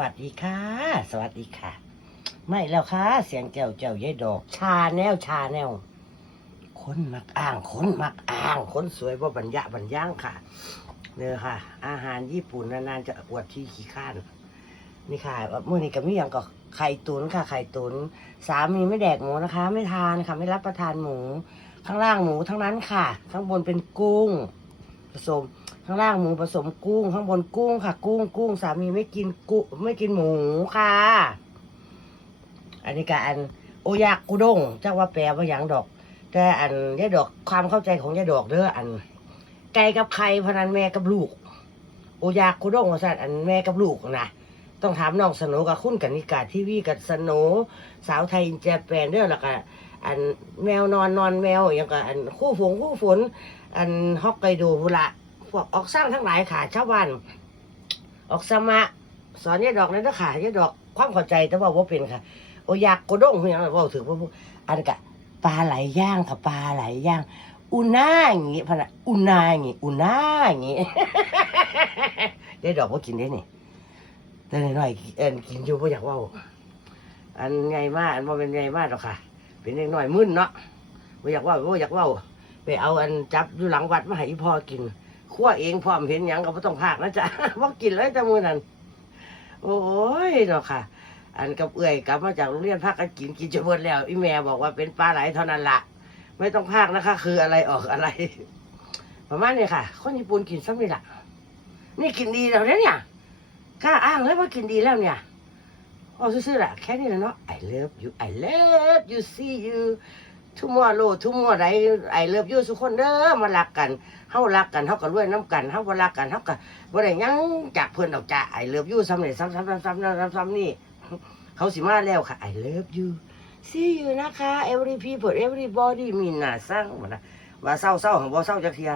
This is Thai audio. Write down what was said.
วัสดีค่ะ สวัสดีค่ะ ไม่แล้วค่ะ เสียงแก้วเจ้ายายดอก ชาแนวชาแนวคนมักอ้างคนมักอ้างคนสวยว่าบรรยะบรรย่างค่ะเนี่ยค่ะ อาหารญี่ปุ่นนานๆจะอวดที่ขี้ข้านนี่ค่ะมื่อนี้กับมี่ยังก็ไข่ตุนค่ะ ไข่ตุนสามีไม่แดกหมูนะคะ ไม่ทานค่ะ ไม่รับประทานหมู ข้างล่างหมูทั้งนั้นค่ะ ข้างบนเป็นกุ้งผสม ข้างล่างหมูผสมกุ้ง ข้างบนกุ้งค่ะ กุ้งกุ้งสามีไม่กินกุ้งไม่กินหมูค่ะ อันนี้ก็อันโอยากกุด้งเจ้าว่าแปลว่าอย่างดอก แต่อันยาดอกความเข้าใจของยาดอกเด้ออัน ไก่กับไข่พนันแม่กับลูก โอยากกุด้งว่าสั่นอันแม่กับลูกนะต้องถามน้องสโหนกับคุณกันนิกาทีวีกับสโหนสาวไทยอินเจแปนเด้อแล้วก็อันแมวนอนนอนแมวอย่างก็อันคู่ฝงคู่ฝน อันฮอกไกโดพุละ วกออกสร้างทั้งหลายค่ะชาวบ้านออกสมะสอนยายดอกนั่นนะค่ะยายดอกความเข้าใจแต่ว่าว่าเป็นค่ะโอยากกระด้งเพียงว่าถือว่าอันกะปลาไหลย่างค่ะปลาไหลย่าง อุน่าอย่างงี้พนะอุน่าอย่างงี้อุน่าอย่างงี้ยายดอกว่ากินได้นี่แต่หน่อยเอ็นกินอยู่เพราะอยากว่าอันไงมากอันว่าเป็นไงมากหรอกค่ะ เป็นเล็กน้อยมึนเนาะว่าอยากว่าว่าอยากว่าไปเอาอันจับอยู่หลังวัดมาให้พ่อกิน ขั้วเองพร้อมเห็นหยังก็ไม่ต้องพากนะจ๊ะว่ากินเลยแต่มือนั้นโอ้ยเนาะค่ะ อันกับเอื่อยกลับมาจากโรงเรียนพักกันกินกินจะเบิดแล้วอีแม่บอกว่าเป็นปลาไหลเท่านั้นละไม่ต้องพากนะคะ คืออะไรออกอะไร ประมาณนี้ค่ะ คนญี่ปุ่นกินซ้ำนี่ละนี่กินดีแล้วเนี่ย กล้าอ้างเลยว่ากินดีแล้วเนี่ยเอาซื่อๆแหละแค่นี้แหละเนาะ I love you I love you see you tomorrow tomorrow I I love you ทุกคนเด้อมารักกันเฮารักกันเฮาก็รวยน้ำกันเฮาบ่รักกันเฮาก็บ่ได้ยังจากเพิ่นดอกจ้าไอเลิฟยูซ้ำนี่ซ้ำๆๆๆๆซ้ำๆนี่เขาสิมาแล้วค่ะ I love you see you นะคะ every people everybody มีหน้าสร้างหมดนะว่าเศร้าเศร้าของบ่เศร้าจักเทีย